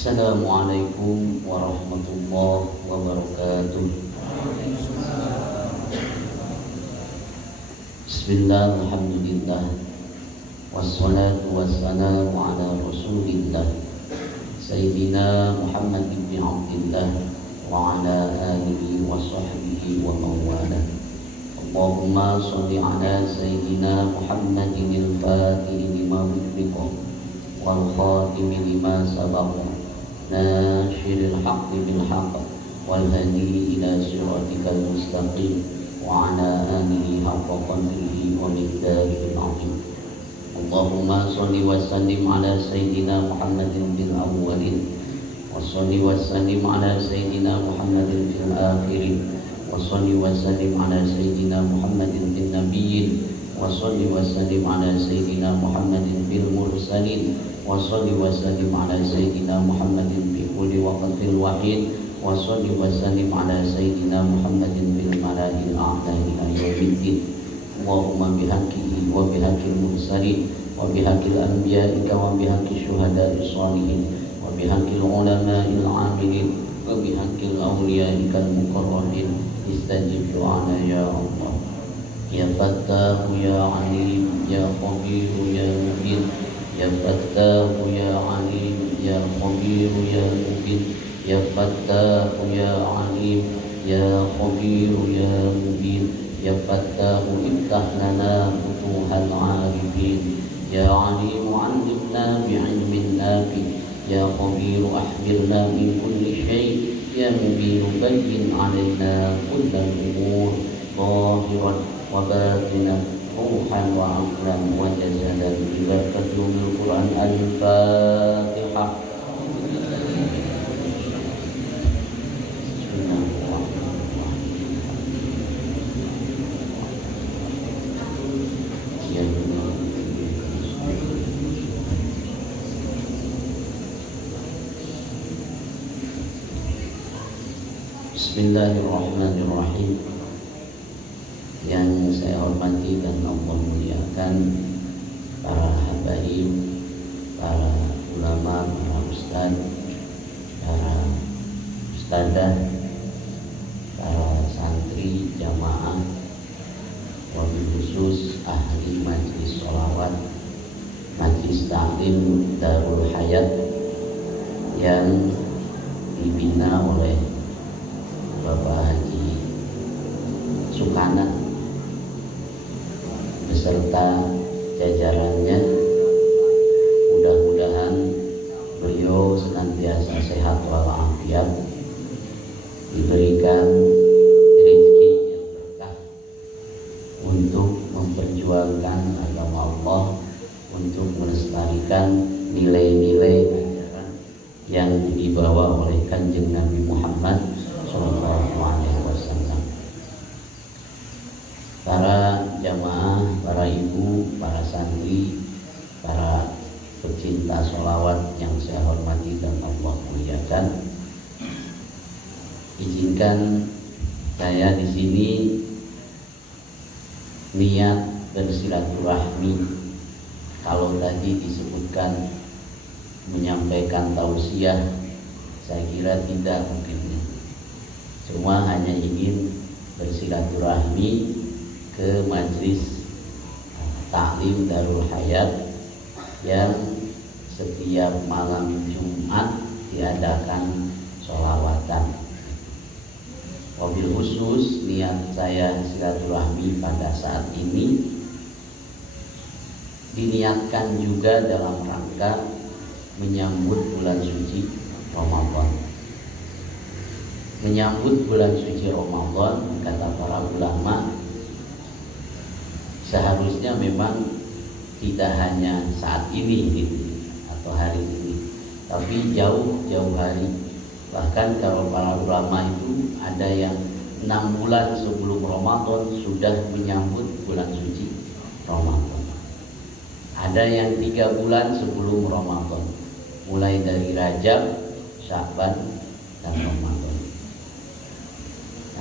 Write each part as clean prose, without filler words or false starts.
Assalamualaikum warahmatullahi wabarakatuh. Bismillah, alhamdulillah, wassalatu wassalamu ala rasulillah Sayyidina Muhammad ibn Abdillah wa ala alihi wa sahbihi wa mawala. Allahumma salli ala Sayyidina Muhammadin al-Fatihi lima ughliqa wal khatimi lima sabaqa nasyiril haqqi bil haqq wal hadi ila siratikal mustaqim wa ala alihi haqqa qadrihi wa miqdarihi al-'azim. Allahumma shalli wa sallim ala sayyidina Muhammadin fil awwalin wa shalli wa sallim ala sayyidina Muhammadin fil akhirin wa shalli wa sallim ala sayyidina Muhammadin fil nabiyyin wa shalli wa sallim ala sayyidina Muhammadin fil mursalin wa shalli wa sallim ala sayyidina Muhammadin fi kulli waqtil wahid wa shalli wa sallim ala sayyidina Muhammadin fil mala'il a'la ila yaumiddin. Allahumma bihaqqihi wa bihaqqil mursalin wa bihaqqil anbiya'ika wa bihaqqi syuhada'is shalihin wa bihaqqil ulama'il 'amilin wa bihaqqil awliya'ikal muqarrabin istajib du'ana ya Allah. Ya Fattahu ya Alim ya Qabiru ya Mubin. Ya Fattahu ya Alim ya Qabiru ya Mubin. Ya Fattahu ya Alim ya Qabiru ya Mubin. Ya Fattahu iftah lana futuhal arifin. Ya Alim 'allimna bi'ilmin nafi. Ya Qabiru ahbirna min kulli syai'. Ya Mubin bayyin 'alaina kullal umur zahiran wa batinan ruhan wa aqlan wa jasadan bila kadumul Quran al-Fatihah. Bismillahirrahmanirrahim. Yang saya hormati dan Allah muliakan para habaib, para ulama, para ustaz, para ustadzah, para santri, jamaah, wabil khusus ahli majlis sholawat, majlis ta'lim Darul Hayat yang dibina oleh Bapak Haji Sukana beserta jajarannya. Mudah-mudahan beliau senantiasa sehat walafiat, diberikan rezeki yang berkah untuk memperjuangkan agama Allah, untuk melestarikan nilai-nilai ajaran yang dibawa oleh Kanjeng Nabi Muhammad SAW. Para jamaah, para ibu, para santri, para pecinta sholawat yang saya hormati dan Allah muliakan, izinkan saya di sini niat bersilaturahmi. Kalau tadi disebutkan menyampaikan tausiah, saya kira tidak mungkin. Cuma hanya ingin bersilaturahmi ke majlis taklim Darul Hayat yang setiap malam Jumat diadakan sholawatan. Wabil khusus niat saya silaturahmi pada saat ini diniatkan juga dalam rangka menyambut bulan suci Ramadan. Menyambut bulan suci Ramadan, kata para ulama, seharusnya memang tidak hanya saat ini gitu, atau hari ini, tapi jauh-jauh hari. Bahkan kalau para ulama itu ada yang 6 bulan sebelum Ramadan sudah menyambut bulan suci Ramadan. Ada yang 3 bulan sebelum Ramadan, mulai dari Rajab, Sya'ban, dan Ramadan.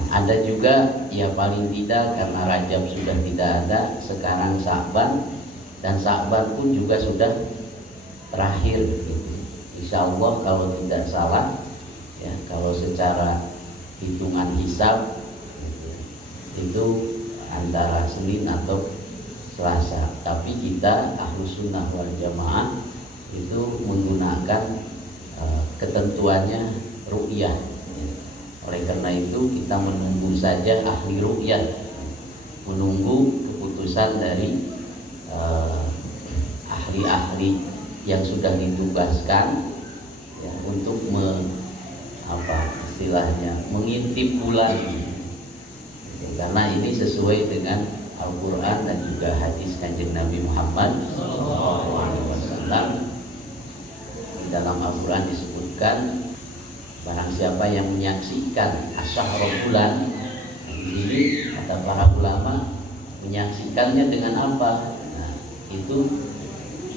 Ada juga ya paling tidak karena Rajab sudah tidak ada, sekarang Sya'ban, dan Sya'ban pun juga sudah terakhir gitu. Di insya Allah kalau tidak salah ya, kalau secara hitungan hisab itu antara Senin atau Selasa. Tapi kita Ahlus Sunnah wal Jamaah itu menggunakan ketentuannya ru'yah. Oleh karena itu kita menunggu saja ahli ru'yah, menunggu keputusan dari ahli-ahli yang sudah ditugaskan ya, untuk mengintip bulan ya, karena ini sesuai dengan Al-Quran dan juga hadis Kanjeng Nabi Muhammad SAW. Di dalam Al-Quran disebutkan barang siapa yang menyaksikan asyhara bulan, ini kata para ulama menyaksikannya dengan apa? Nah, itu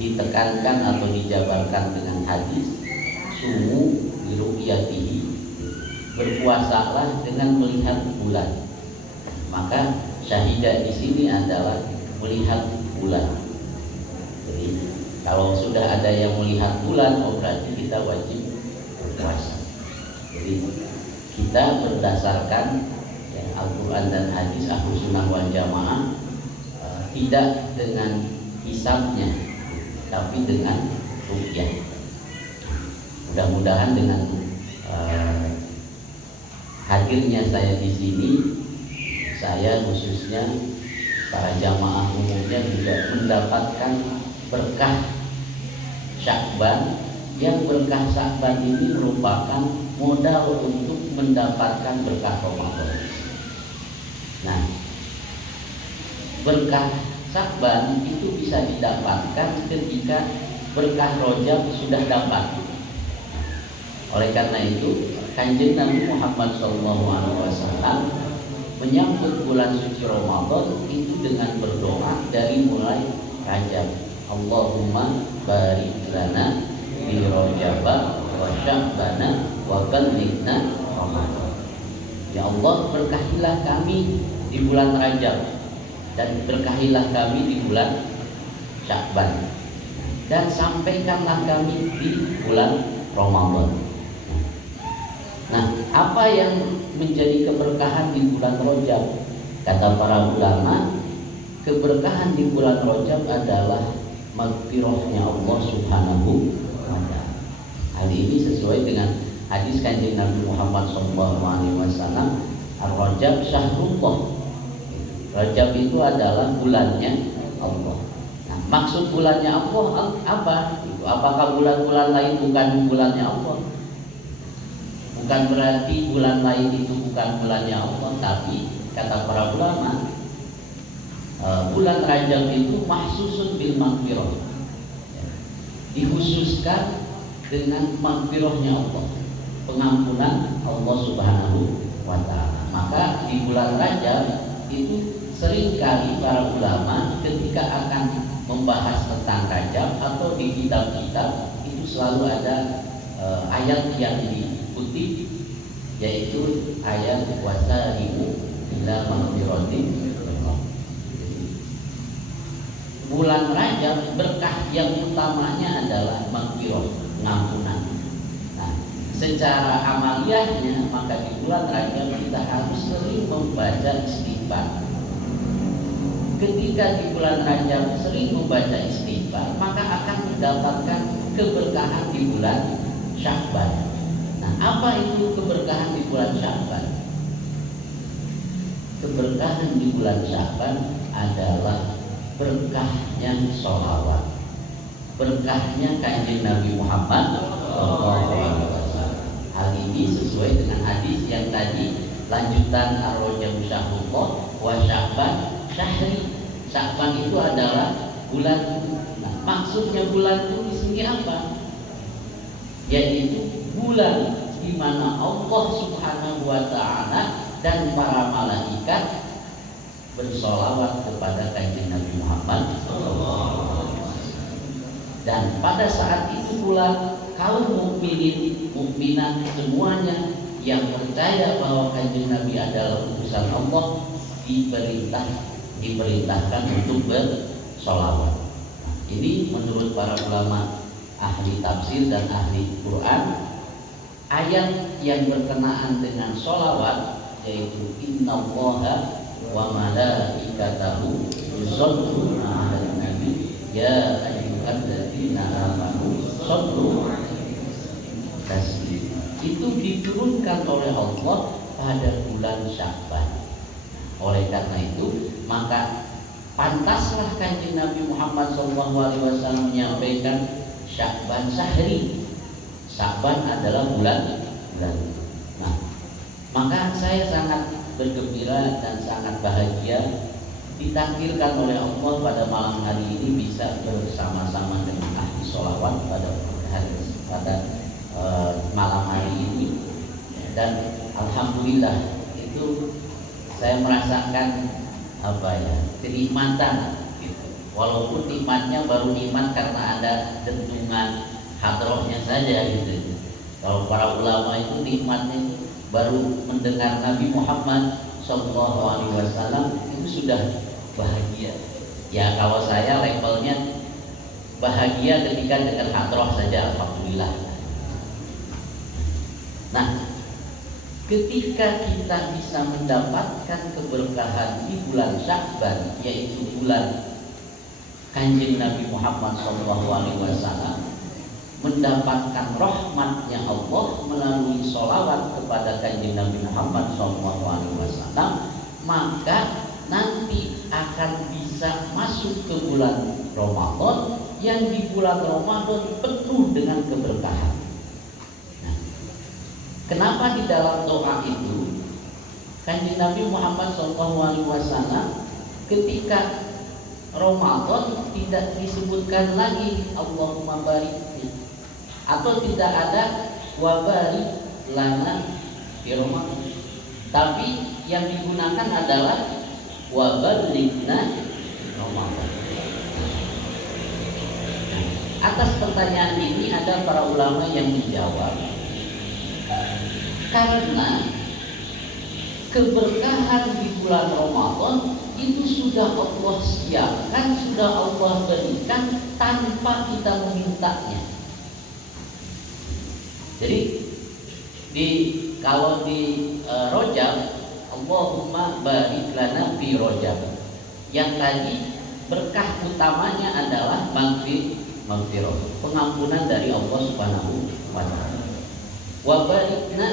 ditekankan atau dijabarkan dengan hadis sumu biru'yatihi, berpuasalah dengan melihat bulan. Maka syahidah di sini adalah melihat bulan. Jadi kalau sudah ada yang melihat bulan, oh berarti kita wajib berpuasa. Jadi kita berdasarkan ya, Al-Quran dan hadis Ahlus Sunnah wal Jamaah, tidak dengan hisabnya, tapi dengan ru'yah. Mudah-mudahan dengan hadirnya saya di sini, saya khususnya para jamaah umumnya juga mendapatkan berkah Sya'ban, yang berkah Sya'ban ini merupakan modal untuk mendapatkan berkah Ramadan. Nah, berkah Sya'ban itu bisa didapatkan ketika berkah Rajab sudah dapat. Oleh karena itu, Kanjeng Nabi Muhammad SAW menyambut bulan suci Ramadan itu dengan berdoa dari mulai Rajab. Allahumma barik lana fi Rajab wa Sya'bana wa ballighna Ramadan. Ya Allah, berkahilah kami di bulan Rajab dan berkahilah kami di bulan Sya'ban, dan sampaikanlah kami di bulan Ramadan. Nah, apa yang menjadi keberkahan di bulan Rajab? Kata para ulama, keberkahan di bulan Rajab adalah maghfirahnya Allah Subhanahu wa ta'ala. Hal ini sesuai dengan hadis Kanjeng Nabi Muhammad SAW, Ar-Rajab syahrullah. Rajab itu adalah bulannya Allah. Nah, maksud bulannya Allah apa? Apakah bulan-bulan lain bukan bulannya Allah? Bukan berarti bulan lain itu bukan bulannya Allah, tapi kata para ulama, bulan Rajab itu mahsusun bil maghfirah, dikhususkan dengan maghfirahnya Allah, pengampunan Allah Subhanahu wa ta'ala. Maka di bulan Rajab itu seringkali para ulama ketika akan membahas tentang Rajab atau di kitab-kitab itu selalu ada ayat yang dikutip, yaitu ayat wasari'u ila maghfiratin. Bulan Rajab berkah yang utamanya adalah maghfirah, pengampunan. Nah, secara amaliyahnya maka di bulan Rajab kita harus sering membaca istighfar. Ketika di bulan Rajab sering membaca istighfar, maka akan mendapatkan keberkahan di bulan Sya'ban. Nah, apa itu keberkahan di bulan Sya'ban? Keberkahan di bulan Sya'ban adalah berkahnya sholawat, berkahnya Kanjeng Nabi Muhammad SAW. Hal ini sesuai dengan hadis yang tadi, lanjutan Ar-Rajab syahrullah wa Sya'ban syahri. Sya'ban itu adalah bulan. Nah, maksudnya bulan itu di sini apa? Yaitu bulan di mana Allah Subhanahu wa ta'ala dan para malaikat bersolawat kepada Kanjeng Nabi Muhammad. Dan pada saat itu pula kaum mukminin, mukminat semuanya yang percaya bahwa Kanjeng Nabi adalah utusan Allah diperintahkan untuk bersolawat. Nah, ini menurut para ulama ahli tafsir dan ahli Quran, ayat yang berkenaan dengan sholawat yaitu innallaha wa malaikatahu yusholluna 'alan nabi ya ayyuhalladzina amanu shollu 'alaihi taslima. Itu diturunkan oleh Allah pada bulan Sya'ban. Oleh karena itu, maka pantaslah Kanjeng Nabi Muhammad SAW menyampaikan Sya'ban Syahri. Sya'ban adalah bulan. Nah, maka saya sangat bergembira dan sangat bahagia ditakdirkan oleh Allah pada malam hari ini bisa bersama-sama dengan ahli sholawat pada malam hari ini. Dan alhamdulillah itu saya merasakan kenikmatan gitu. Walaupun nikmatnya baru nikmat karena ada dentuman hadrohnya saja gitu. Kalau para ulama itu nikmatnya baru mendengar Nabi Muhammad SAW itu sudah bahagia. Ya kalau saya levelnya bahagia ketika dengar hadroh saja, alhamdulillah. Nah, ketika kita bisa mendapatkan keberkahan di bulan Sya'ban, yaitu bulan Kanjeng Nabi Muhammad SAW, mendapatkan rahmatnya Allah melalui sholawat kepada Kanjeng Nabi Muhammad SAW, maka nanti akan bisa masuk ke bulan Ramadan yang di bulan Ramadan penuh dengan keberkahan. Kenapa di dalam doa itu Kanjeng Nabi Muhammad SAW ketika Ramadan tidak disebutkan lagi Allahumma barik atau tidak ada wa barik lana di Ramadan, tapi yang digunakan adalah wa balighna Ramadan. Atas pertanyaan ini ada para ulama yang menjawab, karena keberkahan di bulan Ramadan itu sudah Allah siapkan, sudah Allah berikan tanpa kita memintanya. Jadi kalau di Rajab, Allahumma barik lana fi Rajab. Yang tadi berkah utamanya adalah maghfirah, pengampunan dari Allah Subhanahu wa taala. Wa barikna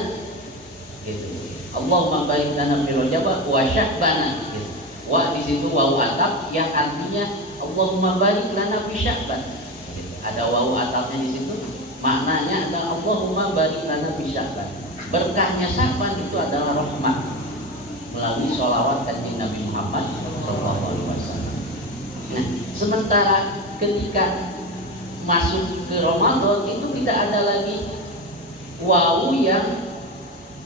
gitu. Allahumma barik lana fi Rajab wa Sya'ban gitu. Wa di situ wawu ataf yang artinya Allahumma barik lana fi Sya'ban. Gitu. Ada wawu atafnya di situ. Maknanya adalah Allahumma barik lana fi Sya'ban. Berkahnya Sya'ban itu adalah rahmat melalui sholawat Kanjeng Nabi Muhammad SAW. Nah, sementara ketika masuk ke Ramadan itu tidak ada lagi wawu yang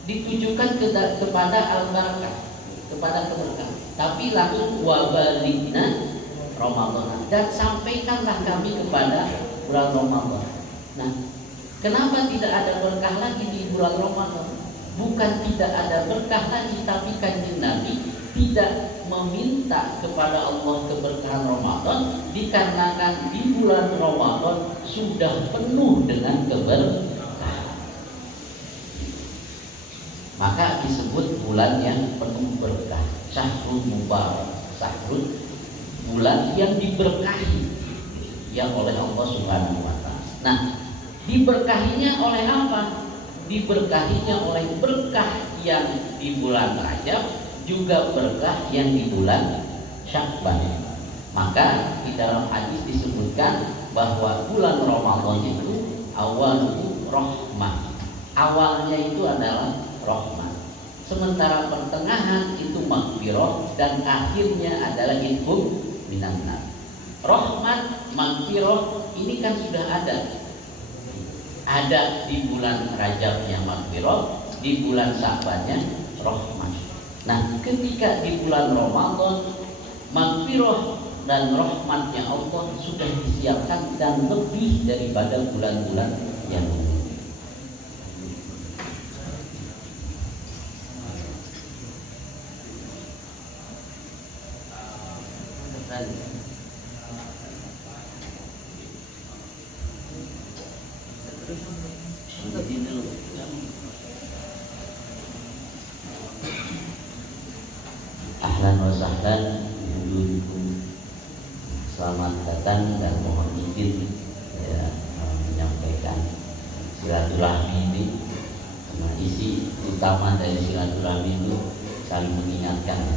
ditujukan kepada al-barakah, kepada keberkahan, tapi langsung wabalikna Ramadan, dan sampaikanlah kami kepada bulan Ramadan. Nah, kenapa tidak ada berkah lagi di bulan Ramadan? Bukan tidak ada berkah lagi, tapi Kanjeng Nabi tidak meminta kepada Allah keberkahan Ramadan dikarenakan di bulan Ramadan sudah penuh dengan keberkahan. Maka disebut bulan yang penuh berkah, Syahrul Mubarak, Syahrul, bulan yang diberkahi yang oleh Allah Subhanahu wa taala. Nah, diberkahinya oleh apa? Diberkahinya oleh berkah yang di bulan Rajab, juga berkah yang di bulan Sya'ban. Maka di dalam hadis disebutkan bahwa bulan Ramadan itu awalnya rahmah. Awalnya itu adalah rahmah. Sementara pertengahan itu maghfirah dan akhirnya adalah itqun minan nar. Rahmat, maghfirah ini kan sudah ada. Ada di bulan Rajabnya maghfirah, di bulan Sya'bannya rahmat. Nah, ketika di bulan Ramadan maghfirah dan rahmatnya Allah sudah disiapkan dan lebih daripada bulan-bulan yang lain. Ahlan wa sahlan bihudukum. Selamat datang dan mohon izin saya menyampaikan silaturahmi ini. Karena isi utama dari silaturahmi itu saling mengingatkan.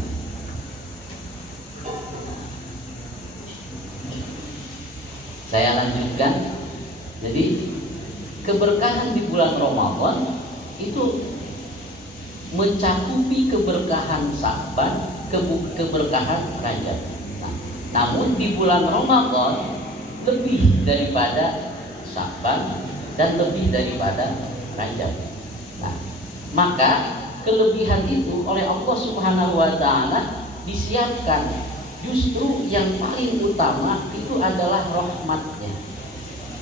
Saya lanjutkan. Jadi keberkahan di bulan Ramadan itu mencakupi keberkahan Sa'ban, keberkahan Rajab. Namun di bulan Ramadan lebih daripada Sa'ban dan lebih daripada Rajab. Nah, maka kelebihan itu oleh Allah Subhanahu wa taala disiapkan. Justru yang paling utama itu adalah rahmatnya.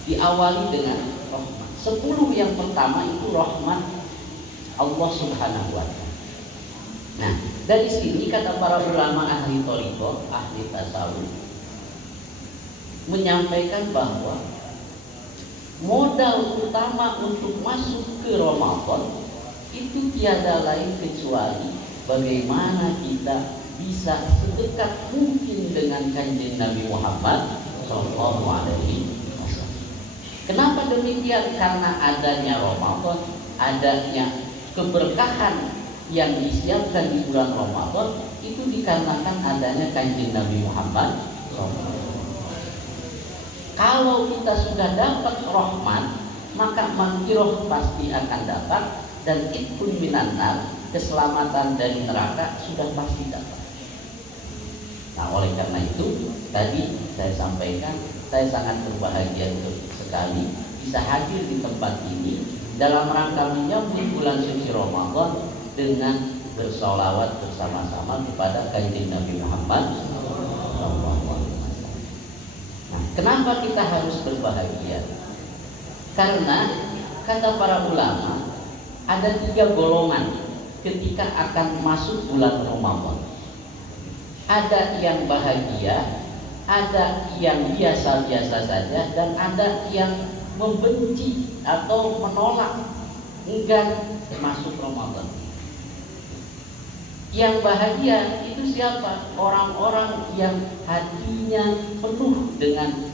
Diawali dengan rahmat. 10 yang pertama itu rahmat Allah Subhanahu wa taala. Nah, dari sini kata para ulama ahli thariqah, ahli tasawuf menyampaikan bahwa modal utama untuk masuk ke Ramadan itu tiada lain kecuali bagaimana kita bisa sedekat mungkin dengan kanjeng Nabi Muhammad sallallahu alaihi wasallam. Kenapa demikian? Karena adanya Ramadan, adanya keberkahan yang disiapkan di bulan Ramadan itu dikarenakan adanya kanjeng Nabi Muhammad. Kalau kita sudah dapat rahmat, maka maghfirah pasti akan dapat, dan itqun minan nar, keselamatan dari neraka sudah pasti dapat. Nah, oleh karena itu tadi saya sampaikan, saya sangat berbahagia sekali bisa hadir di tempat ini dalam rangka menyambut bulan suci Ramadan dengan bersolawat bersama-sama kepada kanjeng Nabi Muhammad. Nah, kenapa kita harus berbahagia? Karena kata para ulama ada 3 golongan ketika akan masuk bulan Ramadan. Ada yang bahagia, ada yang biasa-biasa saja, dan ada yang membenci atau menolak, enggan masuk Ramadan. Yang bahagia itu siapa? Orang-orang yang hatinya penuh dengan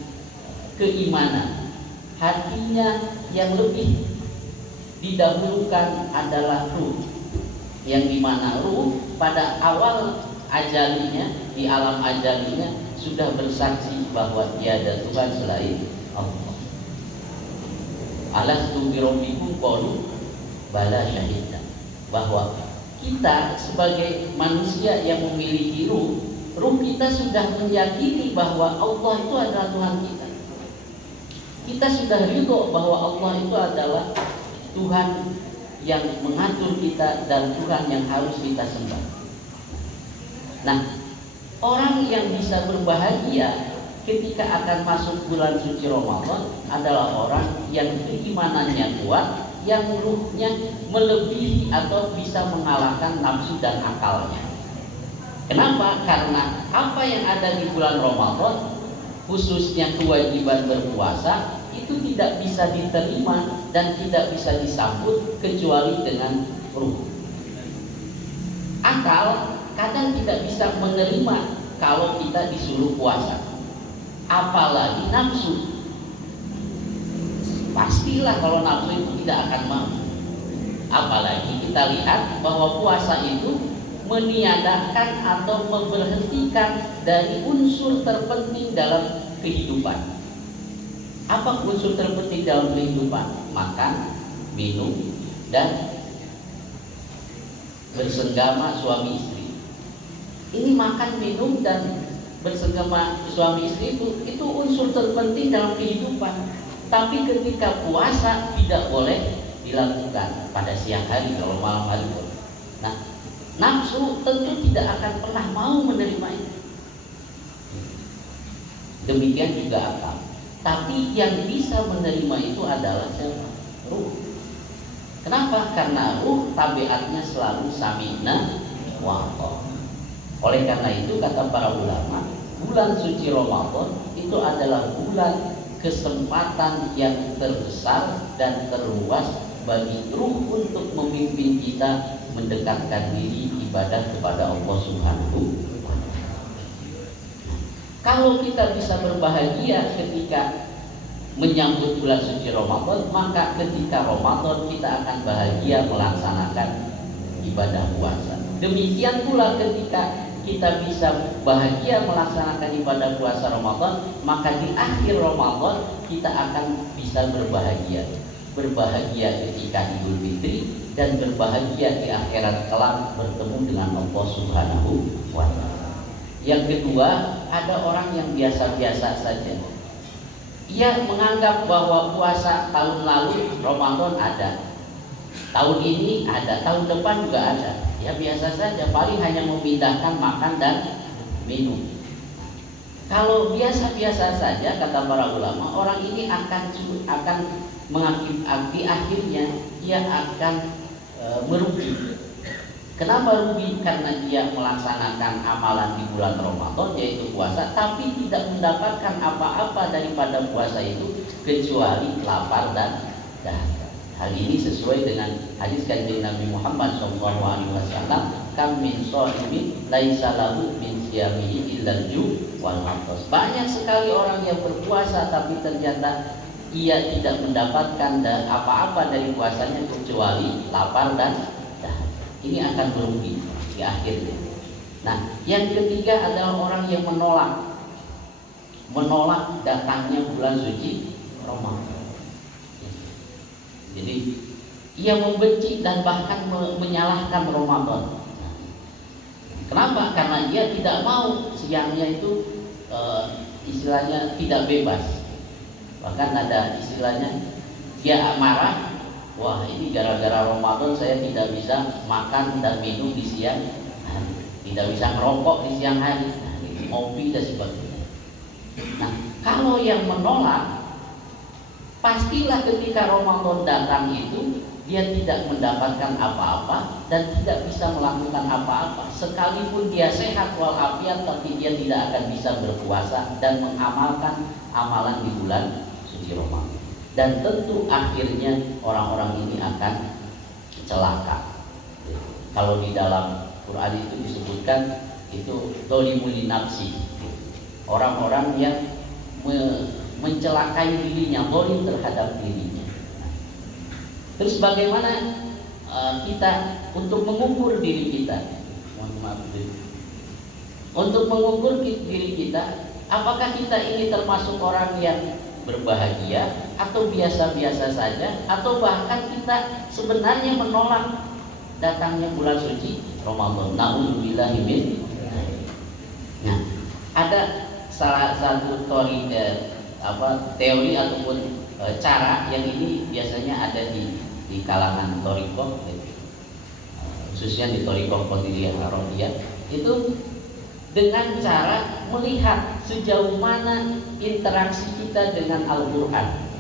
keimanan, hatinya yang lebih didahulukan adalah ruh, yang dimana ruh pada awal ajalinya, di alam ajalinya sudah bersaksi bahwa tiada Tuhan selain Allah. Alastu birabbikum qalu bala syahidna. Bahwa kita sebagai manusia yang memiliki ruh kita sudah meyakini bahwa Allah itu adalah Tuhan kita. Kita sudah ridho bahwa Allah itu adalah Tuhan yang mengatur kita dan Tuhan yang harus kita sembah. Nah, orang yang bisa berbahagia ketika akan masuk bulan suci Ramadan adalah orang yang keimanannya kuat, yang ruhnya melebihi atau bisa mengalahkan nafsu dan akalnya. Kenapa? Karena apa yang ada di bulan Ramadan, khususnya kewajiban berpuasa, itu tidak bisa diterima dan tidak bisa disambut kecuali dengan ruh. Akal kadang tidak bisa menerima kalau kita disuruh puasa, apalagi nafsu. Pastilah kalau nafsu itu tidak akan mau. Apalagi kita lihat bahwa puasa itu meniadakan atau memberhentikan dari unsur terpenting dalam kehidupan. Apa unsur terpenting dalam kehidupan? Makan, minum, dan bersenggama suami istri. Ini makan, minum, dan bersenggama suami istri itu unsur terpenting dalam kehidupan. Tapi ketika puasa tidak boleh dilakukan pada siang hari, kalau malam hari boleh. Nah, nafsu tentu tidak akan pernah mau menerima itu. Demikian juga akal. Tapi yang bisa menerima itu adalah ruh. Kenapa? Karena ruh tabiatnya selalu sami'na wa ata'na. Oleh karena itu kata para ulama, bulan suci Ramadan itu adalah bulan kesempatan yang terbesar dan terluas bagi ruh untuk memimpin kita mendekatkan diri ibadah kepada Allah Subhanahu wa Ta'ala. Kalau kita bisa berbahagia ketika menyambut bulan suci Ramadan, maka ketika Ramadan kita akan bahagia melaksanakan ibadah puasa. Demikian pula ketika kita bisa bahagia melaksanakan ibadah puasa Ramadan, maka di akhir Ramadan kita akan bisa berbahagia. Berbahagia ketika Idul Fitri dan berbahagia di akhirat kelak bertemu dengan Allah Subhanahu wa Ta'ala. Yang kedua, ada orang yang biasa-biasa saja. Ia menganggap bahwa puasa tahun lalu Ramadan ada, tahun ini ada, tahun depan juga ada. Ya biasa saja, paling hanya memindahkan makan dan minum. Kalau biasa-biasa saja, kata para ulama, orang ini akan mengakibatkan akhirnya ia akan merugi. Kenapa rugi? Karena dia melaksanakan amalan di bulan Ramadan, yaitu puasa, tapi tidak mendapatkan apa-apa daripada puasa itu kecuali lapar dan dahaga. Hal ini sesuai dengan hadis kanjeng Nabi Muhammad SAW, kam min shaimin laisa lahu min siyamihi illa al-ju' wal 'athas. Banyak sekali orang yang berpuasa tapi ternyata ia tidak mendapatkan apa-apa dari puasanya kecuali lapar dan dahaga. Ini akan merugi di akhirnya. Nah, yang ketiga adalah orang yang menolak datangnya bulan suci Ramadan. Jadi ia membenci dan bahkan menyalahkan Ramadan. Kenapa? Karena dia tidak mau siangnya itu istilahnya tidak bebas. Bahkan ada istilahnya dia marah. Wah, ini gara-gara Ramadan saya tidak bisa makan dan minum di siang hari, tidak bisa merokok di siang hari, ngopi dan sebagainya. Nah, kalau yang menolak, pastilah ketika Ramadan datang itu dia tidak mendapatkan apa-apa dan tidak bisa melakukan apa-apa. Sekalipun dia sehat walafiat, tapi dia tidak akan bisa berpuasa dan mengamalkan amalan di bulan suci Ramadan. Dan tentu akhirnya orang-orang ini akan celaka. Kalau di dalam Quran itu disebutkan itu dolimul nafsi, orang-orang yang mencelakai dirinya, dolim terhadap dirinya. Terus bagaimana kita untuk mengukur diri kita? Untuk mengukur diri kita, apakah kita ini termasuk orang yang berbahagia atau biasa-biasa saja, atau bahkan kita sebenarnya menolak datangnya bulan suci Ramadan. Na'udzubillahi min. Nah, ada salah satu teori ataupun cara yang ini biasanya ada di kalangan thariqah, khususnya di thariqah Qadiriyah Arabiyah, itu dengan cara melihat sejauh mana interaksi kita dengan Al-Quran.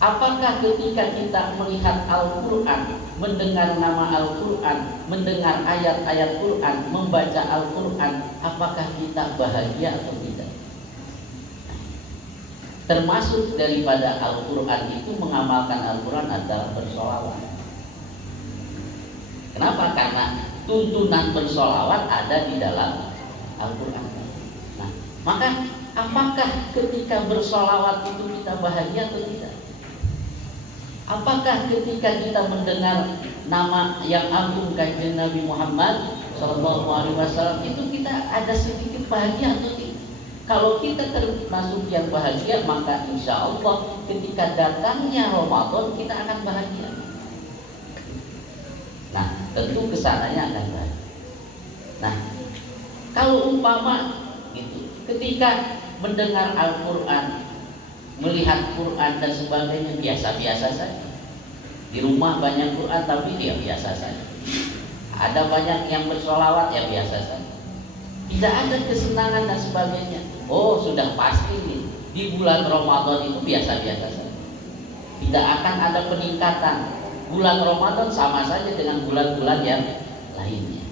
Apakah ketika kita melihat Al-Quran, mendengar nama Al-Quran, mendengar ayat-ayat Quran, membaca Al-Quran, apakah kita bahagia atau tidak? Termasuk daripada Al-Quran itu, mengamalkan Al-Quran adalah bersolawat. Kenapa? Karena tuntunan bersolawat ada di dalam Al-Quran. Nah, maka apakah ketika bersolawat itu kita bahagia atau tidak? Apakah ketika kita mendengar nama yang agung kanjeng Nabi Muhammad SAW itu kita ada sedikit bahagia atau tidak? Kalau kita termasuk yang bahagia, maka insya Allah ketika datangnya Ramadan kita akan bahagia. Nah, tentu kesananya akan baik. Nah, kalau umpama gitu, ketika mendengar Al-Quran, melihat Quran dan sebagainya biasa-biasa saja. Di rumah banyak Quran tapi dia biasa saja. Ada banyak yang bersolawat ya biasa saja. Tidak ada kesenangan dan sebagainya. Oh, sudah pasti nih di bulan Ramadan itu biasa-biasa saja. Tidak akan ada peningkatan. Bulan Ramadan sama saja dengan bulan-bulan yang lainnya.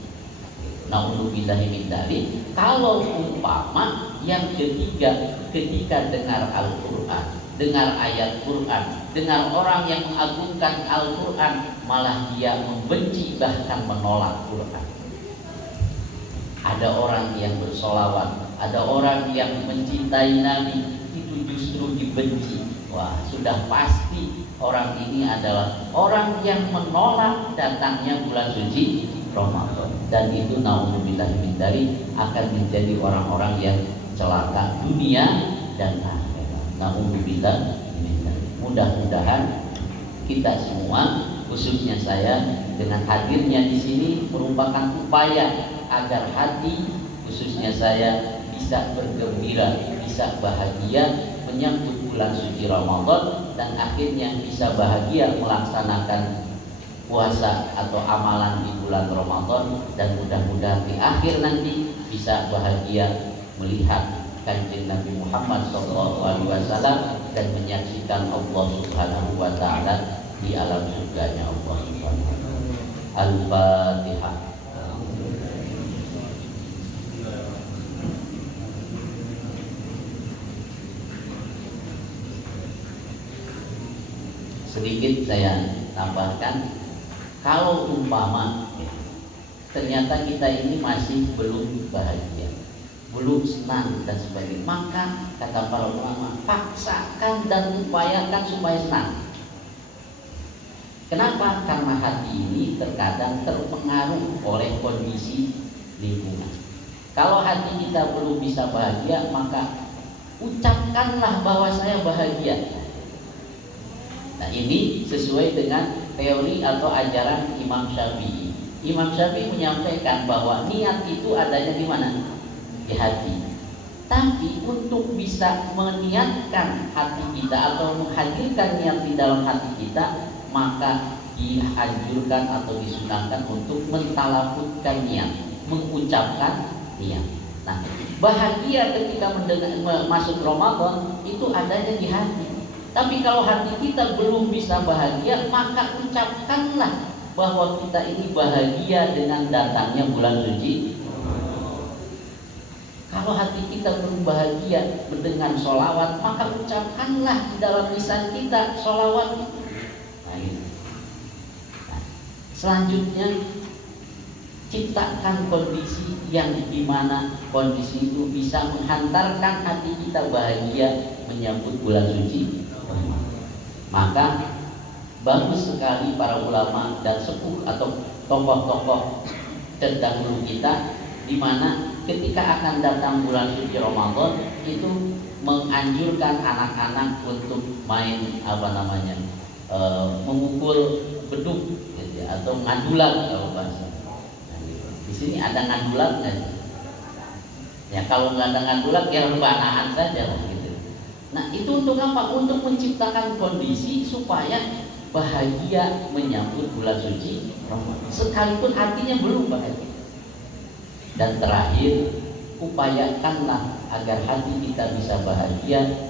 Na'udzubillahi min dzalik. Kalau umpama yang ketiga ketika dengar Al-Quran, dengar ayat Quran, dengar orang yang mengagungkan Al-Quran, malah dia membenci bahkan menolak Quran. Ada orang yang bersolawat, ada orang yang mencintai Nabi, itu justru dibenci. Wah, sudah pasti orang ini adalah orang yang menolak datangnya bulan suci Ramadan. Dan itu naudzubillah min dzalik akan menjadi orang-orang yang celaka dunia dan akhirat. Naudzubillah min dzalik. Mudah-mudahan kita semua, khususnya saya, dengan hadirnya di sini merupakan upaya agar hati khususnya saya bisa bergembira, bisa bahagia menyambut bulan suci Ramadan, dan akhirnya bisa bahagia melaksanakan puasa atau amalan di bulan Ramadan, dan mudah-mudahan di akhir nanti bisa bahagia melihat Kanjeng Nabi Muhammad SAW dan menyaksikan Allah Subhanahu wa taala di alam surganya Allah Subhanahu wa taala. Al-Fatihah. Sedikit saya tambahkan, kalau umpama ternyata kita ini masih belum bahagia, belum senang dan sebagainya, maka kata para ulama, paksakan dan upayakan supaya senang. Kenapa? Karena hati ini terkadang terpengaruh oleh kondisi lingkungan. Kalau hati kita belum bisa bahagia, maka ucapkanlah bahwa saya bahagia. Nah, ini sesuai dengan teori atau ajaran Imam Syafi'i. Imam Syafi'i menyampaikan bahwa niat itu adanya di mana? Di hati. Tapi untuk bisa meniatkan hati kita atau menghadirkan niat di dalam hati kita, maka dianjurkan atau disunahkan untuk mentalafutkan niat, mengucapkan niat. Nah, bahagia ketika masuk Ramadan itu adanya di hati. Tapi kalau hati kita belum bisa bahagia, maka ucapkanlah bahwa kita ini bahagia dengan datangnya bulan suci. Kalau hati kita belum bahagia dengan sholawat, maka ucapkanlah di dalam lisan kita sholawat. Nah, selanjutnya ciptakan kondisi yang dimana kondisi itu bisa menghantarkan hati kita bahagia menyambut bulan suci. Maka bagus sekali para ulama dan sepuh atau tokoh-tokoh terdahulu kita, di mana ketika akan datang bulan suci Ramadan itu menganjurkan anak-anak untuk main memukul beduk gitu, atau ngadulan kalau bahasa. Di sini ada ngadulan kan? Ya kalau nggak ada ngadulan ya rebahan saja lah gitu. Nah itu untuk apa? Untuk menciptakan kondisi supaya bahagia menyambut bulan suci Ramadan, sekalipun hatinya belum bahagia. Dan terakhir, upayakanlah agar hati kita bisa bahagia.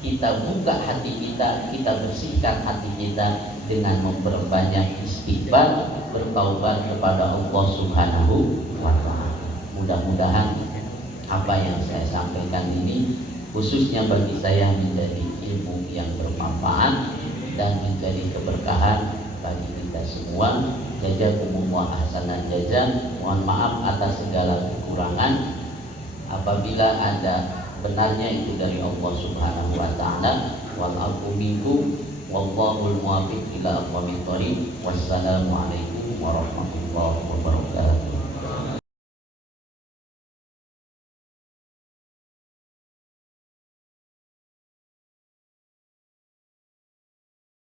Kita buka hati kita, kita bersihkan hati kita dengan memperbanyak istighfar, bertaubat kepada Allah Subhanahu wa taala. Mudah-mudahan apa yang saya sampaikan ini khususnya bagi saya menjadi ilmu yang bermanfaat dan menjadi keberkahan bagi kita semua. Jazakumullah ahsanal jazaa. Mohon maaf atas segala kekurangan. Apabila ada benarnya itu dari Allah Subhanahu wa taala. Wal aqu minkum wallahul muwaffiq ila aqwamit thoriq. Wassalamualaikum warahmatullahi wabarakatuh.